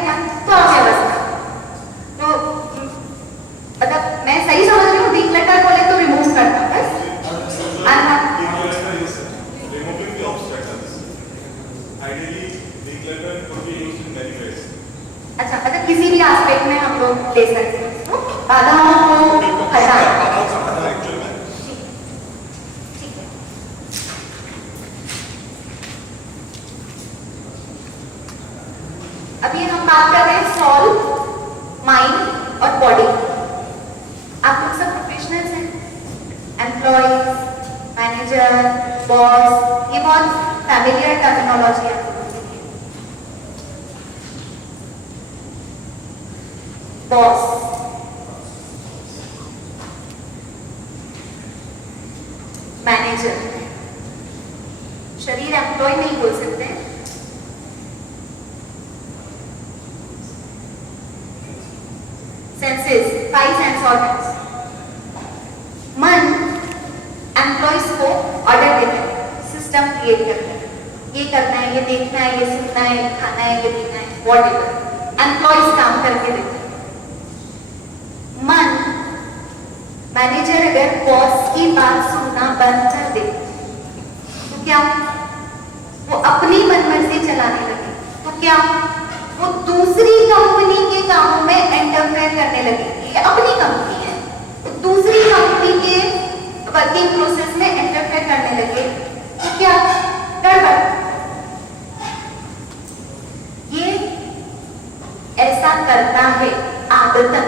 क्या? तो अव्यवस्था। तो मतलब मैं सही समझ रही हूँ, डिक्लटर बोले तो रिमूव करना बस। Removing the obstacles. Ideally, declutter could be used in many ways. अच्छा, मतलब किसी भी एस्पेक्ट में हम लोग ले सकते हैं तो बाधाओं को हटाना। ठीक है। अभी हम बात कर रहे हैं सॉल, माइंड और बॉडी। आप लोग सब प्रोफेशनल्स हैं, एम्प्लॉयज, मैनेजर, बॉस, ये बहुत फैमिलियर टर्मिनोलॉजी है। बॉस, मैनेजर, शरीर एम्प्लॉय नहीं बोल सकते। Senses, 5 sense organs. मन एम्प्लॉयज को ऑर्डर देता है, सिस्टम क्रिएट करता है, ये करना है, ये देखना है, ये सुनना है, खाना है, ये पीना है, व्हाटएवर एम्प्लॉयज काम करके देते हैं। मन मैनेजर अगर बॉस की बात सुनना बंद कर दे तो क्या वो अपनी मनमर्जी चलाने लगे? तो क्या वो दूसरी कंपनी के कामों में इंटरफेयर करने लगे? ये अपनी कंपनी है, तो दूसरी कंपनी के वर्किंग प्रोसेस में इंटरफेयर करने लगे तो क्या गड़बड़? ये ऐसा करता है आदतन।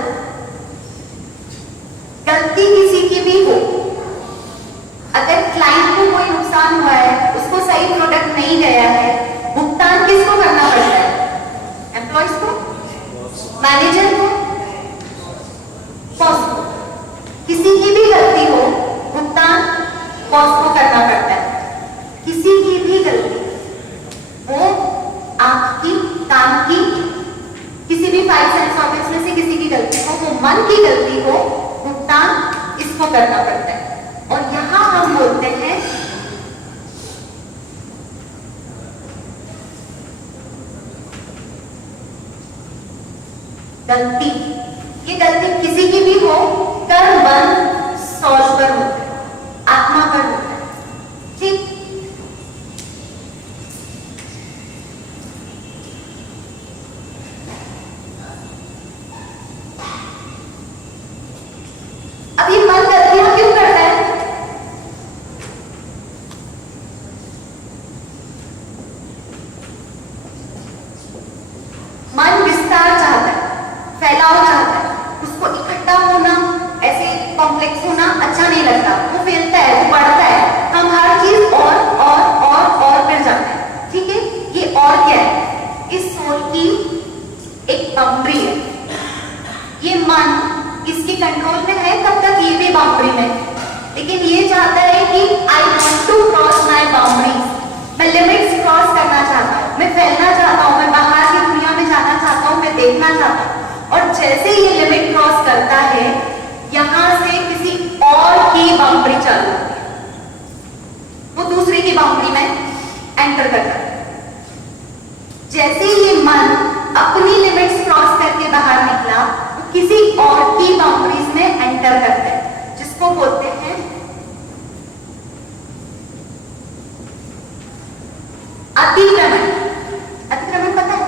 गलती किसी की भी हो, अगर क्लाइंट को कोई नुकसान हुआ है, उसको सही प्रोडक्ट नहीं गया है, भुगतान किसको करना पड़ता है? एम्प्लॉयज को, मैनेजर को, बॉस को। किसी की भी गलती हो, भुगतान बॉस को करना पड़ता है। किसी की भी गलती, वो आपकी, काम की, किसी भी 5 सेंस ऑर्गन्स में से किसी की गलती हो, वो मन की गलती हो, भुगतान इसको करना पड़ता है। और यहां हम बोलते हैं गलती। ये गलती किसी की भी हो, कर्म बंध सॉल पर होता है, आत्मा पर होता है। ठीक, अब ये मन गलतियां क्यों करता है? मन विस्तार चाहता है, फैलाव चाहता है, उसको इकट्ठा होना, ऐसे कॉम्प्लेक्स होना अच्छा नहीं लगता, वो फैलता है, वो बढ़ता है, हम हर चीज और फिर जाते हैं। ठीक है, ये और क्या है? इस सोल की एक बाउंड्री है। ये मन इसके कंट्रोल में है तब तक ये भी बाउंड्री में, लेकिन ये चाहता है कि I want to cross my boundaries, मैं लिमिट्स क्रॉस करना चाहता हूँ, मैं फैलना चाहता हूँ, मैं बाहर की दुनिया में जाना चाहता हूँ, मैं देखना चाहता हूँ। और जैसे ये लिमिट क्रॉस करता है, यहां से किसी और की बाउंड्री चालू होती है, वो दूसरे की बाउंड्री में एंटर करता है। जैसे ये मन अपनी लिमिट्स क्रॉस करके बाहर निकला, किसी और की बाउंड्रीज में एंटर करते हैं, जिसको बोलते हैं अतिक्रमण। अतिक्रमण पता है?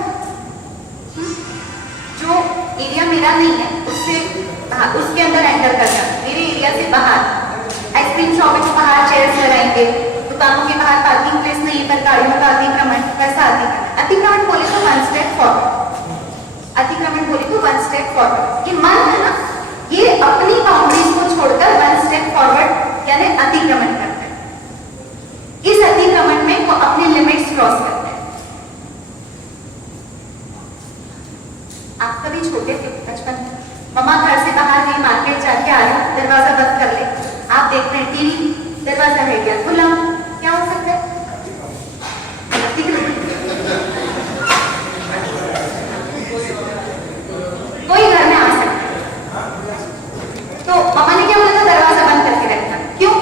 जो एरिया मेरा नहीं है उससे उसके अंदर एंटर करना, मेरे एरिया से बाहर। आइसक्रीम शॉप के बाहर चेयर्स लगाएंगे, दुकानों के बाहर पार्किंग प्लेस नहीं है पर गाड़ियों का अतिक्रमण, वैसा अतिक्रमण। अतिक्रमण बोले तो 1 स्टेप फॉरवर्ड, अतिक्रमण बोले तो 1 स्टेप फॉरवर्ड। ये मन है ना, ये अपनी बाउंड्रीज को छोड़कर 1 स्टेप फॉरवर्ड यानी अतिक्रमण करता है। इस अतिक्रमण में वो अपनी लिमिट्स क्रॉस करते हैं। आप कभी छोटे थे बचपन में, मम्मा घर से बाहर गई, मार्केट जाके आ रही, दरवाजा बंद कर ले, आप देख रहे हैं टीवी, दरवाजा रह गया खुला, क्या हो सकता है? कोई घर में आ सकता है। तो मम्मा ने क्या बोला था? दरवाजा बंद करके रखना। क्यों?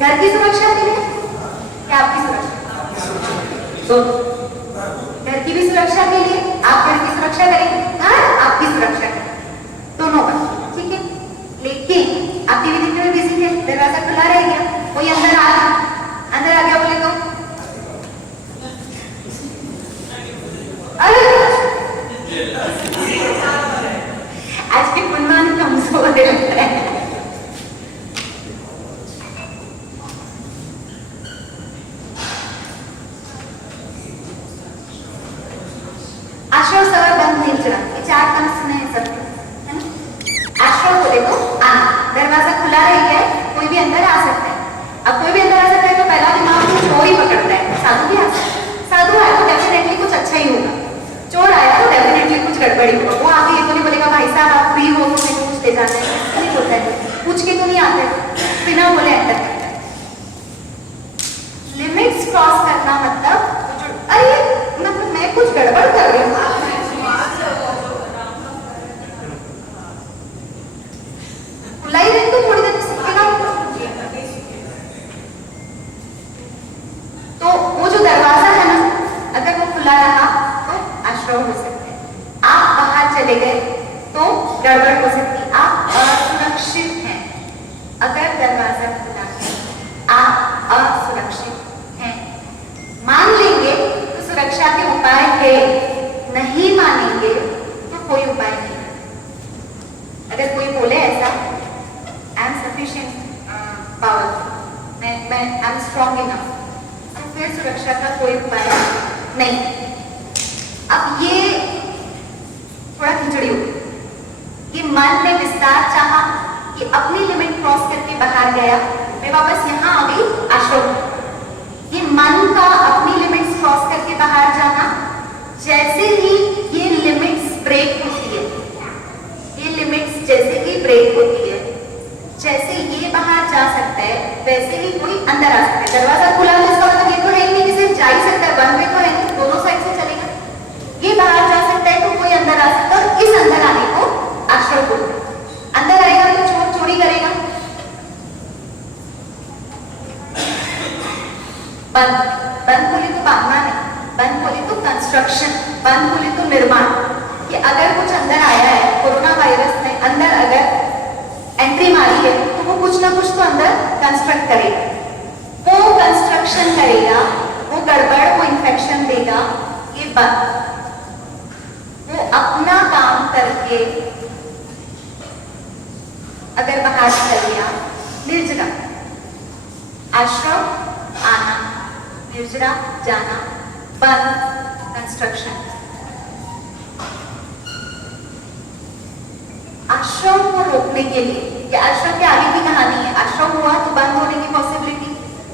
घर की सुरक्षा के लिए या आपकी सुरक्षा? तो घर की भी सुरक्षा के लिए, आप घर की सुरक्षा कोई अंदर आ गया बोले तो अरे आज के गुणमान कमजोर लगता है। आश्रम सवा बंद नहीं चला, ये 4 टर्म सुने हैं सब, है ना। आश्रम बोले तो आना, दरवाजा खुला रहेगा, कोई भी अंदर आ सकता है। अब कोई भी अंदर आ सकता है तो पहला दिमाग में चोर ही पकड़ता है, साधु भी आ सकता है। साधु आया तो डेफिनेटली कुछ अच्छा ही होगा, चोर आया तो डेफिनेटली कुछ गड़बड़ी होगा। वो आके ये तो नहीं बोलेगा भाई साहब आप फ्री हो तो मेरे को कुछ ले जाना है, नहीं बोलता है, पूछ के तो नहीं आते, बिना बोले एंटर करता है। लिमिट्स क्रॉस करना मतलब अरे मतलब मैं कुछ गड़बड़ कर रही हूँ, खुलाई रही तो थोड़ी देर सीखेगा। तो वो जो दरवाजा है ना, अगर वो खुला रहा तो आश्रम हो सकता है, आप बाहर चले गए तो गड़बड़ हो सकती है, आप असुरक्षित हैं। अगर दरवाजा खुला है आप असुरक्षित हैं, मान लेंगे तो सुरक्षा के उपाय है, नहीं मानेंगे तो कोई उपाय नहीं है। अगर कोई बोले ऐसा आई एम सफिशिएंट पावरफुल, मैं आई एम स्ट्रॉन्ग इनफ, तो फिर सुरक्षा का कोई उपाय नहीं। अब ये थोड़ा खिचड़ी हो, ये मन ने विस्तार चाहा कि अपनी लिमिट क्रॉस करके बाहर गया, मैं वापस यहाँ आ गई आश्रम। ये मन का अपनी लिमिट्स क्रॉस करके बाहर जाना, जैसे ही ये लिमिट्स ब्रेक होती है, ये लिमिट्स जैसे ही ब्रेक होती है, जैसे ये बाहर जा सकता है वैसे ही कोई अंदर आ सकता है। दरवाजा खुला है इसका मतलब ये तो है ही नहीं कि सिर्फ जा ही सकता है, वन वे तो है नहीं, दोनों साइड से चलेगा। ये बाहर जा सकता है तो कोई अंदर आ सकता है, और इस अंदर आने को आश्रम बोलते हैं। अंदर आएगा तो चोर चोरी करेगा, बंद बोले तो बांधना नहीं, बंद बोले तो कंस्ट्रक्शन, बंद बोले तो निर्माण। कि अगर कुछ अंदर आया है, कोरोना वायरस ने अंदर अगर एंट्री मारी है तो वो कुछ ना कुछ तो अंदर कंस्ट्रक्ट करेगा, वो कंस्ट्रक्शन करेगा, वो गड़बड़, वो इंफेक्शन देगा, ये बंद। वो अपना काम करके अगर बाहर निकल गया, निर्जरा, आश्रम आना, निर्जरा जाना, बंद, कंस्ट्रक्शन। आश्रम को रोकने के लिए, ये आश्रम के आगे की कहानी है। आश्रम हुआ तो बंद होने की पॉसिबिलिटी,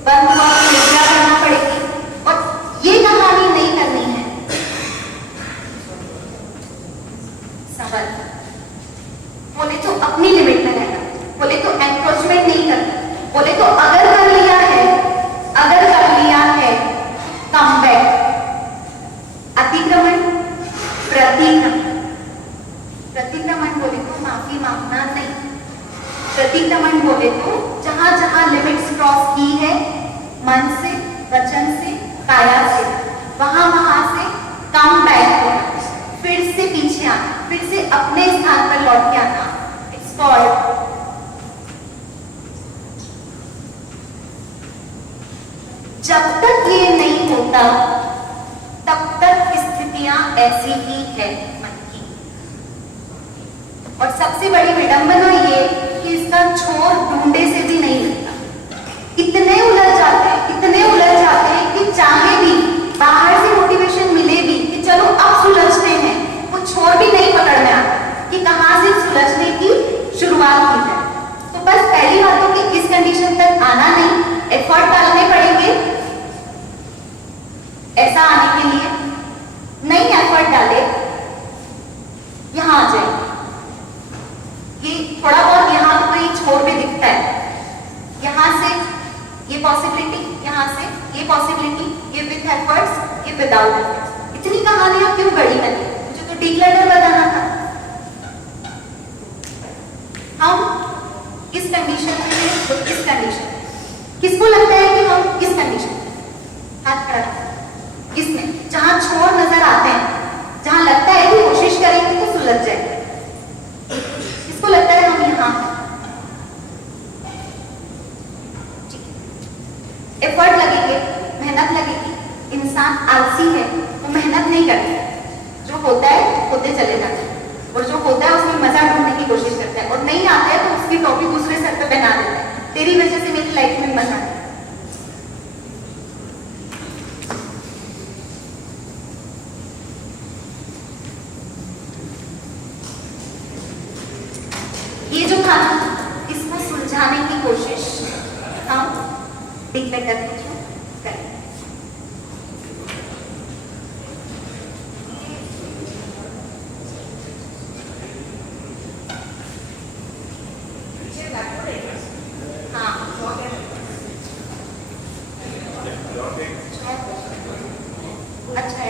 बंद हुआ तो निर्जरा करना पड़ेगी, और ये कहानी नहीं करनी है। सवाल बोले तो अपनी लिमिट में रहना, बोले तो एंक्रोचमेंट नहीं करना, बोले तो अगर कर लिया है, अगर कर लिया है कम बैक, अतिक्रमण, प्रतिक्रमण। प्रतिक्रमण बोले तो माफी मांगना नहीं, प्रतिक्रमण बोले तो जहां जहां लिमिट्स क्रॉस की है, मन से, वचन से, काया से, वहां वहां से कम बैक होना, फिर से पीछे आना, फिर से अपने स्थान पर लौट के आना। इट्स कॉल्ड जब तक ये नहीं होता तब तक स्थितियां ऐसी ही है मन की। और सबसे बड़ी विडंबना ये कि इसका छोर ढूंढे से भी नहीं लगता। इतने उलझ जाते हैं, इतने उलझ जाते हैं कि चाहे भी बाहर से मोटिवेशन मिले भी कि चलो अब सुलझते हैं, वो छोर भी नहीं पकड़ में आता कि कहां से सुलझने की शुरुआत की जाए। तो बस पहली बात तो कि इस कंडीशन तक आना नहीं, एफर्ट डालने पड़ेंगे ऐसा आने के लिए। नहीं एफर्ट डाले, यहां आ जाए, ये थोड़ा बहुत यहां तो कोई छोर भी दिखता है, यहां से ये पॉसिबिलिटी, यहां से ये पॉसिबिलिटी, ये विद एफर्ट्स, ये विदाउट एफर्ट्स। इतनी कहानियां क्यों गढ़ी मैंने? मुझे तो डिक्लेयर बताना था। हम इस कंडीशन में हैं तो इस कंडीशन, किसको लगता है कि हम इस कंडीशन, हाथ खड़ा करें, इसमें जहां छोर नजर आते हैं, जहां लगता है कि कोशिश करेंगे तो सुलझ जाए, इसको लगता है हम यहां। ठीक है, होते चले जाते हैं और जो होता है उसमें मजा ढूंढने की कोशिश करता है और नहीं आता है तो उसकी टोपी दूसरे सर पे पहना देता है। तेरी वजह से मेरी लाइफ में मजा है। ये जो था ना, इसको सुलझाने की कोशिश हम बिग बेटर के थ्रू करें। हाँ, अच्छा है।